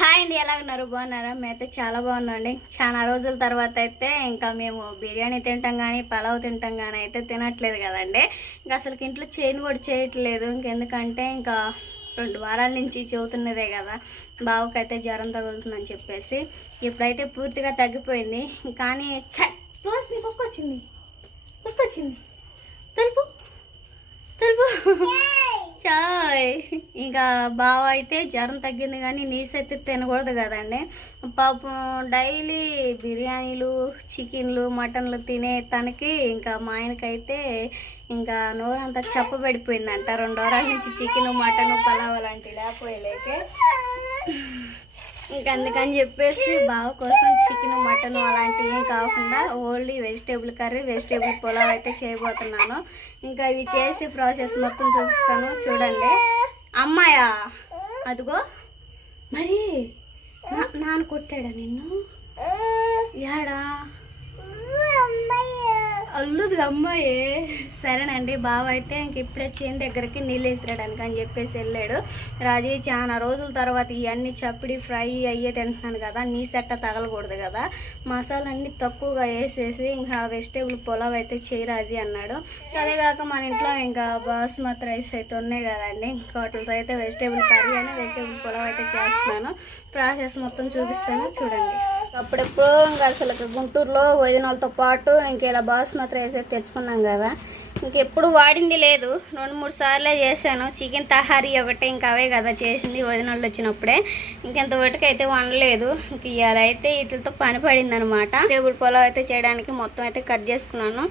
Hi అండి ఎలా ఉన్నారు? బాగున్నారా? మేమైతే చాలా బాగున్నాండి చాలా రోజుల తర్వాత అయితే ఇంకా మేము బిర్యానీ తింటాం కానీ పలావ్ తింటాం కానీ అయితే తినట్లేదు కదండి. ఇంకా అసలుకి ఇంట్లో చేయని కూడా చేయట్లేదు. ఇంకెందుకంటే ఇంకా రెండు వారాల నుంచి చెబుతున్నదే కదా. బావకైతే జ్వరం తగులుతుందని చెప్పేసి ఇప్పుడైతే పూర్తిగా తగ్గిపోయింది. కానీ ఛ! సుహాస్, నీ కుక్క వచ్చింది. కుక్క వచ్చింది. తెలుపు. తెలుపు. చాయ్. ఇంకా బావ అయితే జ్వరం తగ్గింది కానీ నీసెత్తి తినకూడదు కదండి. పాపం డైలీ బిర్యానీలు చికెన్లు మటన్లు తినే తనకి ఇంకా మా ఆయనకైతే ఇంకా నోరంతా చెప్పబడిపోయిందంట రెండు వారాల నుంచి చికెన్ మటన్ పలావ్ అలాంటివి లేకపోయలేకే ఇంకా అందుకని చెప్పేసి బావ కోసం చికెన్ మటన్ అలాంటివి ఏం కాకుండా only vegetable curry vegetable pulao అయితే చేయబోతున్నాను. ఇంకా ఇవి చేసి ప్రాసెస్ మొత్తం చూపిస్తాను. చూడండి. అమ్మాయా? అదిగో. మరి నా- నాన్న కొట్టాడా నిన్ను? యాడా? అల్లుది అమ్మాయి. సరేనండి బావ అయితే ఇంక ఇప్పుడే చేను దగ్గరికి నీళ్ళు వేసిరాడానికి అని చెప్పేసి వెళ్ళాడు. రాజీ చాలా రోజుల తర్వాత ఇవన్నీ చప్పిడి ఫ్రై అయ్యే తింటున్నాను కదా నీ సెట్ట తగలకూడదు కదా. మసాలా అన్ని తక్కువగా వేసేసి ఇంకా వెజిటేబుల్ పులావ్ అయితే చేయి రాజీ అన్నాడు. అదేగాక మన ఇంట్లో ఇంకా బాస్మతి రైస్ అయితే ఉన్నాయి కదండి. ఇంకా వాటితో అయితే వెజిటేబుల్ కర్రీ అని వెజిటేబుల్ పులావ్ అయితే చేస్తున్నాను. ప్రాసెస్ మొత్తం చూపిస్తాను చూడండి. అప్పుడెప్పుడు ఇంకా అసలు గుంటూరులో వదినలతో పాటు ఇంక ఇలా బాస్మతి రైస్ అయితే తెచ్చుకున్నాం కదా. ఇంకెప్పుడు వాడింది లేదు. రెండు మూడు సార్లే చేశాను. చికెన్ తహారీ ఒకటే ఇంకా అవే కదా చేసింది వదినోళ్ళు వచ్చినప్పుడే. ఇంకెంత వరకు అయితే వండలేదు. ఇంక ఇవాళ అయితే వీటితో పని పడింది అనమాట టేబుల్ పొలావ్ అయితే చేయడానికి మొత్తం అయితే కట్ చేసుకున్నాను.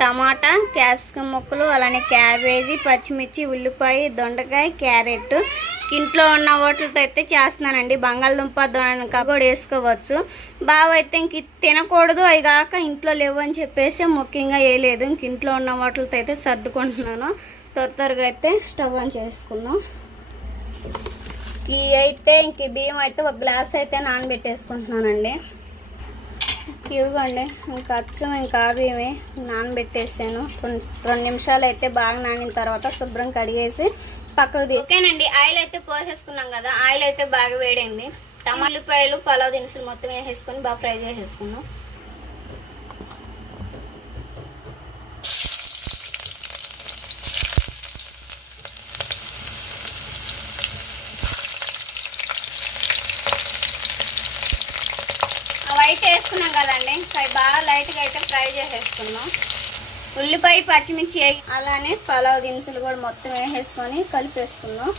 టమాటా క్యాప్సికమ్ ముక్కలు అలానే క్యాబేజీ పచ్చిమిర్చి ఉల్లిపాయ దొండకాయ క్యారెట్ ఇంట్లో ఉన్న వాటితో అయితే చేస్తున్నానండి. బంగాళదుంప దొనక కూడా వేసుకోవచ్చు. బావ అయితే ఇంక తినకూడదు అవి కాక ఇంట్లో లేవు అని చెప్పేసి ముఖ్యంగా వేయలేదు ఇంక ఇంట్లో ఉన్న వాటితో అయితే సర్దుకుంటున్నాను. త్వర త్వరగా అయితే స్టవ్ ఆన్ చేసుకుందాం. ఈ అయితే ఇంక బియ్యం అయితే ఒక గ్లాస్ అయితే నానబెట్టేసుకుంటున్నానండి. ఇవ్వండి. ఇంకా అచ్చం ఇంకా ఆ బియ్యమే నానబెట్టేసాను. రెండు రెండు నిమిషాలు అయితే బాగా నానిన తర్వాత శుభ్రం కడిగేసి పక్కకు ఓకేనండి ఆయిల్ అయితే పోసేసుకున్నాం కదా ఆయిల్ అయితే బాగా వేడైంది. టమాటాలు పలావ్ దినుసులు మొత్తం వేసేసుకొని బాగా ఫ్రై చేసేసుకున్నాం అవి అయితే వేసుకున్నాం కదండి. ఫ్రై బాగా లైట్గా అయితే ఫ్రై చేసేసుకున్నాం. ఉల్లిపాయ పచ్చిమిర్చి అలానే పలావ్ దినుసులు కూడా మొత్తం వేసేసుకొని కలిపేసుకున్నాం.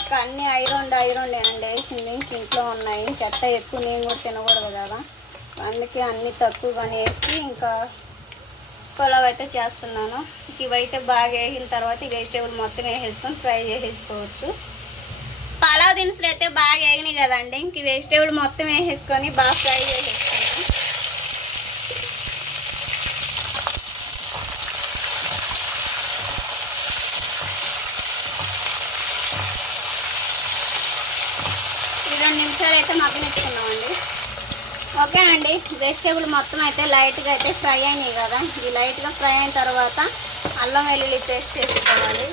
ఇంకా అన్ని ఐరన్ ఐరన్ అండి. వేసింది ఇంట్లో ఉన్నాయి. చెత్త ఎక్కువ నేను కూడా తినకూడదు కదా. అందుకే అన్ని తక్కువగానే వేసి ఇంకా పులావ్ అయితే చేస్తున్నాను. ఇవైతే బాగా వేగిన తర్వాత ఈ వెజిటేబుల్ మొత్తం వేసేసుకొని ఫ్రై చేసేసుకోవచ్చు. పులావ్ దినుసులు అయితే బాగా వేగినాయి కదండి. ఇంక వెజిటేబుల్ మొత్తం వేసేసుకొని బాగా ఫ్రై చేసేసుకున్నాం ఈ రెండు నిమిషాలు అయితే మగ్గనిచ్చుకున్నామండి ఓకేనండి వెజిటేబుల్ మొత్తం అయితే లైట్గా అయితే ఫ్రై అయినాయి కదా. ఇది లైట్గా ఫ్రై అయిన తర్వాత అల్లం వెల్లుల్లి పేస్ట్ చేసుకోవాలి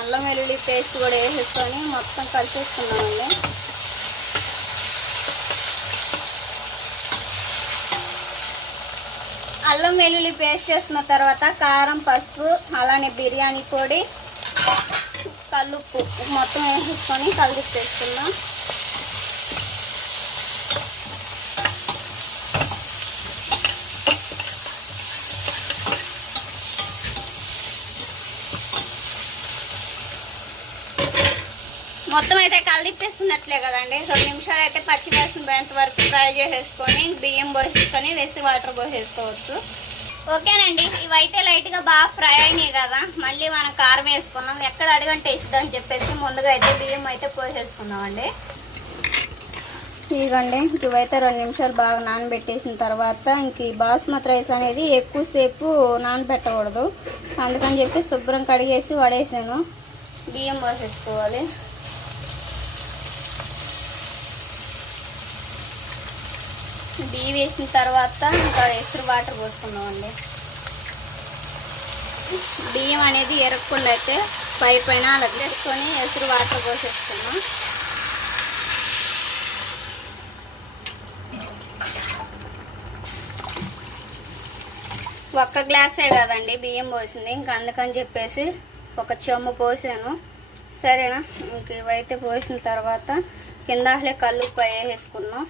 అల్లం వెల్లుల్లి పేస్ట్ కూడా వేసేసుకొని మొత్తం కలిపేసుకున్నామండి అల్లం వెల్లుల్లి పేస్ట్ చేసిన తర్వాత కారం పసుపు అలానే బిర్యానీ పొడి కల్లుప్పు మొత్తం వేసేసుకొని కలిపేసుకుందాం. మొత్తం అయితే కలిపేసుకున్నట్లే కదండి. రెండు నిమిషాలు అయితే పచ్చి వేసిన పోయేంత వరకు ఫ్రై చేసేసుకొని బియ్యం పోసేసుకొని వేసి వాటర్ పోసేసుకోవచ్చు. ఓకేనండి ఇవైతే లైట్గా బాగా ఫ్రై అయినాయి కదా. మళ్ళీ మనం కారం వేసుకున్నాం ఎక్కడ అడగంటే ఇస్తుందని చెప్పేసి ముందుగా అయితే బియ్యం అయితే పోసేసుకున్నామండి ఇదిగోండి ఇవైతే రెండు నిమిషాలు బాగా నానబెట్టేసిన తర్వాత ఇంక ఈ బాస్మతి రైస్ అనేది ఎక్కువసేపు నానబెట్టకూడదు. అందుకని చెప్పి శుభ్రం కడిగేసి వడేసాను. బియ్యం పోసేసుకోవాలి. బియ్యం వేసిన తర్వాత ఇంకా ఎసురు వాటర్ పోసుకుందామండి. బియ్యం అనేది ఎరగకుండా అయితే పై పైన అలా చేసుకొని ఎసురు వాటర్ పోసేసుకున్నాం ఒక్క గ్లాసే కదండి బియ్యం పోసింది. ఇంకా అందుకని చెప్పేసి ఒక చెమ్ము పోసాను. సరేనా? ఇంక ఇవైతే పోసిన తర్వాత కింద అసలే పై వేసుకున్నాం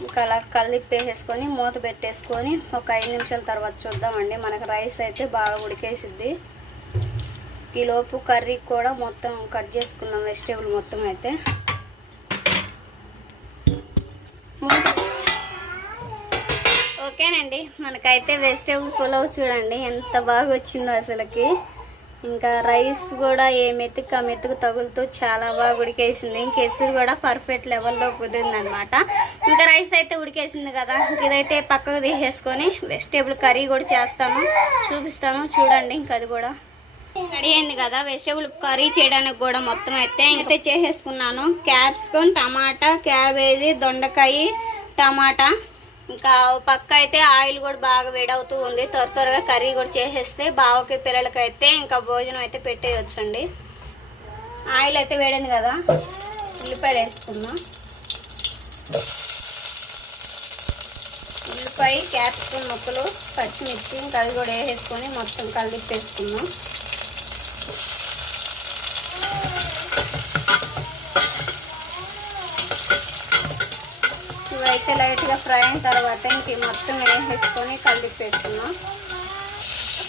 ఇంకా అలా కలిపి వేసేసుకొని మూత పెట్టేసుకొని ఒక ఐదు నిమిషాల తర్వాత చూద్దామండి. మనకు రైస్ అయితే బాగా ఉడికేసిద్ది. ఈలోపు కర్రీ కూడా మొత్తం కట్ చేసుకున్నాం వెజిటేబుల్ మొత్తం అయితే. ఓకేనండి. మనకైతే వెజిటేబుల్ పులావ్ చూడండి ఎంత బాగా వచ్చిందో అసలుకి. ఇంకా రైస్ కూడా ఏ మెతుకు ఆ మెతుకు తగులుతూ చాలా బాగా ఉడికేసింది. ఇంక ఎసురు కూడా పర్ఫెక్ట్ లెవెల్లో కుదిరింది అనమాట ఇంకా రైస్ అయితే ఉడికేసింది కదా. ఇదైతే పక్కకు తీసేసుకొని వెజిటేబుల్ కర్రీ కూడా చేస్తాను. చూపిస్తాను చూడండి ఇంక అది కూడా. రెడీ అయింది కదా వెజిటేబుల్ కర్రీ చేయడానికి కూడా మొత్తం అయితే. అయితే చేసేసుకున్నాను. క్యాప్సికమ్ టమాటా క్యాబేజీ దొండకాయ టమాటా. ఇంకా పక్క అయితే ఆయిల్ కూడా బాగా వేడవుతూ ఉంది. త్వర త్వరగా కర్రీ కూడా చేసేస్తే బావకి పిల్లలకి అయితే ఇంకా భోజనం అయితే పెట్టేయొచ్చండి. ఆయిల్ అయితే వేడింది కదా. ఉల్లిపాయలు వేసుకుందాం. ఉల్లిపాయ క్యాప్సికమ్ ముక్కలు పచ్చిమిర్చి ఇంకా అది కూడా వేసేసుకొని మొత్తం కలిపేసుకుందాం. అయితే లైట్గా ఫ్రై అయిన తర్వాత ఇంక మొత్తం వేసేసుకొని కలిపేసుకున్నాం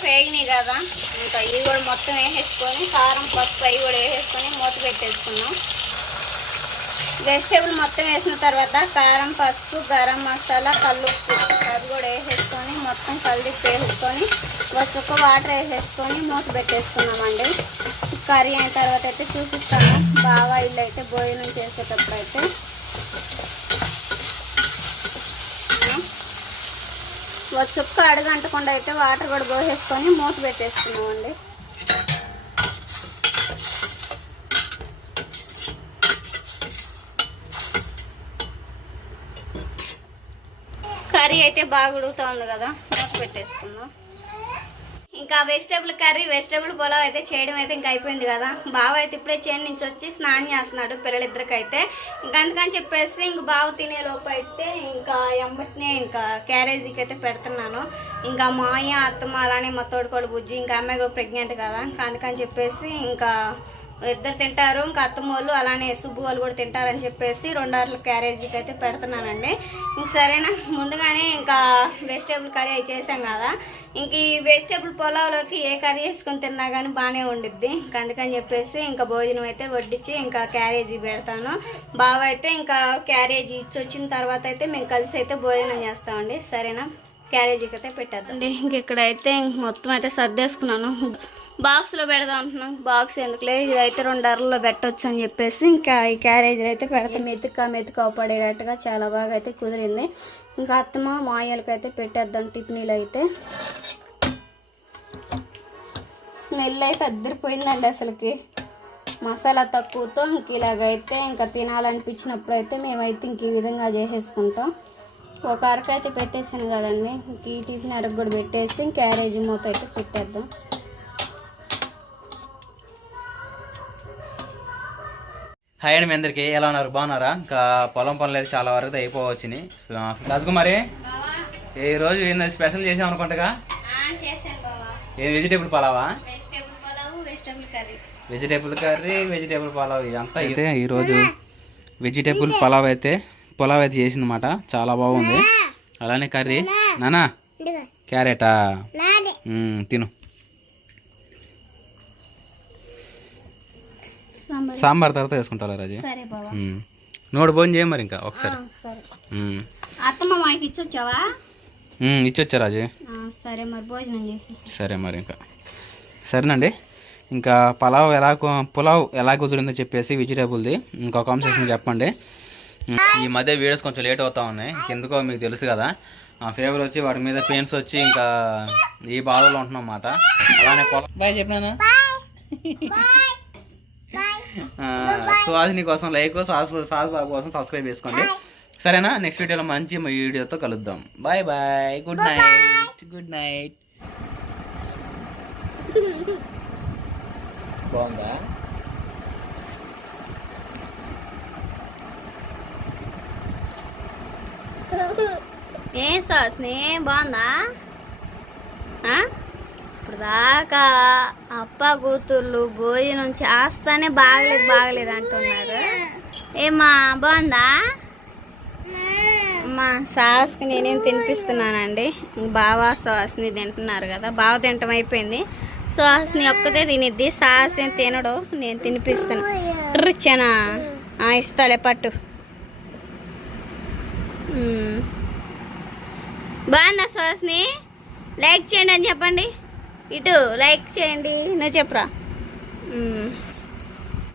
వేగినాయి కదా ఇంకా ఇవి కూడా మొత్తం వేసేసుకొని కారం పసుపు అవి కూడా వేసేసుకొని మూత పెట్టేసుకున్నాం వెజిటేబుల్ మొత్తం వేసిన తర్వాత కారం పసుపు గరం మసాలా కల్లుప్పు అది కూడా వేసేసుకొని మొత్తం కలిపి వేసేసుకొని ఒక చుక్క వాటర్ వేసేసుకొని మూత పెట్టేసుకున్నామండి కర్రీ అయిన తర్వాత అయితే చూపిస్తాను. బాగా ఇల్లు అయితే భోజనం చేసేటప్పుడు అయితే. ఒక చుక్క అడగంటకుండా అయితే వాటర్ కూడా పోసేసుకొని మూత పెట్టేసుకున్నామండి. కర్రీ అయితే బాగా ఉడుకుతుంది కదా మూత పెట్టేసుకున్నాం ఇంకా వెజిటేబుల్ కర్రీ వెజిటేబుల్ పులావ్ అయితే చేయడం అయితే ఇంకా అయిపోయింది కదా. బావ అయితే ఇప్పుడే చేను నుంచి వచ్చి స్నానం చేస్తున్నాడు పిల్లలిద్దరికైతే. ఇంకా అందుకని చెప్పేసి ఇంక బావ తినే లోపు అయితే ఇంకా ఎంబటినే ఇంకా క్యారేజీకి అయితే పెడుతున్నాను. ఇంకా మాయ అత్తమ్మ అలానే మా తోడుకోడు బుజ్జి ఇంకా అమ్మాయి కూడా ప్రెగ్నెంట్ కదా. ఇంకా అందుకని చెప్పేసి ఇంకా ఇద్దరు తింటారు ఇంకా అత్తమ్మ వాళ్ళు అలానే సుబ్బు వాళ్ళు కూడా తింటారని చెప్పేసి రెండార్లు క్యారేజీకి అయితే పెడుతున్నానండి. ఇంక సరేనా? ముందుగానే ఇంకా వెజిటేబుల్ కర్రీ చేసాం కదా. ఇంక ఈ వెజిటేబుల్ పొలాల్లోకి ఏ కర్రీ వేసుకొని తిన్నా కానీ బాగానే ఉండిద్ది. ఇంక అందుకని చెప్పేసి ఇంకా భోజనం అయితే వడ్డించి ఇంకా క్యారేజీ పెడతాను. బావ అయితే ఇంకా క్యారేజీ ఇచ్చి వచ్చిన తర్వాత అయితే మేము కలిసి అయితే భోజనం చేస్తామండి. సరేనా? క్యారేజీకి అయితే పెట్టేద్దాం. ఇంక ఇక్కడైతే ఇంక మొత్తం అయితే సర్దేసుకున్నాను. బాక్స్లో పెడదాం అంటున్నాం. బాక్స్ ఎందుకులే? ఇది అయితే రెండు అరల్లో పెట్టొచ్చు అని చెప్పేసి ఇంకా ఈ క్యారేజీలు అయితే పెడతాం. మెతుక మెతుక పడేటట్టుగా చాలా బాగా అయితే కుదిరింది. ఇంకా అత్తమ్మ మాయలకి అయితే పెట్టేద్దాం టిఫినీలు అయితే. స్మెల్ అయితే అద్దరిపోయిందండి అసలుకి. మసాలా తక్కువతో ఇంక ఇలాగైతే ఇంకా తినాలనిపించినప్పుడు అయితే మేమైతే ఇంక ఈ విధంగా చేసేసుకుంటాం. ఒక అరకు అయితే పెట్టేసాను కదండి. ఇంక ఈ టిఫిన్ అరకు కూడా పెట్టేసి క్యారేజీ మూత అయితే పెట్టేద్దాం. హాయ్ అండి మీ అందరికి. ఎలా ఉన్నారు? బాగున్నారా? ఇంకా పొలం పనులు అయితే చాలా వరకు అయిపోవచ్చుని. రాజకుమారి ఈ రోజు ఏందో స్పెషల్ చేసాం అనుకుంటగా? బాబా ఏ vegetable పలావా? Vegetable pulao vegetable curry. Vegetable pulao ఇదంతా అయితే ఈరోజు వెజిటేబుల్ పలావ్ అయితే పులావ్ అయితే చేసిందన్నమాట. చాలా బాగుంది. అలానే కర్రీ. నానా. క్యారెటా? తిను. సాంబార్ తర్వాత వేసుకుంటారా రాజు. నోడు భోజనం చేయ మరి ఇంకా ఒకసారి. అత్తమ్మ మాకు ఇచ్చొచ్చావా? ఇచ్చొచ్చా రాజు? సరే మరి భోజనం చేసి సరే మరి ఇంకా. సరేనండి. ఇంకా పలావ్ ఎలా పులావ్ ఎలా కుదిరిందో చెప్పేసి వెజిటేబుల్ది ఇంకో కాంబినేషన్ చెప్పండి. ఈ మధ్య వీడియోస్ కొంచెం లేట్ అవుతా ఉన్నాయి. ఎందుకో మీకు తెలుసు కదా. ఆ ఫేవర్ వచ్చి వాటి మీద పెయిన్స్ వచ్చి ఇంకా ఈ బాధలో ఉంటున్నాం అన్నమాట. అలానే పొలం బాయ్ చెప్పినాను? సుహాసిని కోసం లైక్ సాస్ సాస్ బాబు కోసం సబ్స్క్రైబ్ చేసుకోండి. సరేనా? నెక్స్ట్ వీడియోలో మంచి వీడియోతో కలుద్దాం. Bye bye good night good night బాగుందా? ఏ సాస్ని బాగుందా? ఇప్పుడు దాకా అప్ప కూతుర్లు భోజనం చేస్తానే బాగలేదు బాగలేదు అంటున్నారు. ఏమా బాగుందా? మా సాస్కి నేనేం తినిపిస్తున్నానండి. బావా సాస్ని తింటున్నారు కదా బావ తింటం అయిపోయింది. సాస్ని ఒక్కతే తినిద్ది సాస్ ఏం తినడు నేను తినిపిస్తాను రుచానా? ఇస్తాలే పట్టు. బాగుందా సాస్ని? లైక్ చేయండి అని చెప్పండి. ఇటు లైక్ చేయండి నువ్వు చెప్పురా?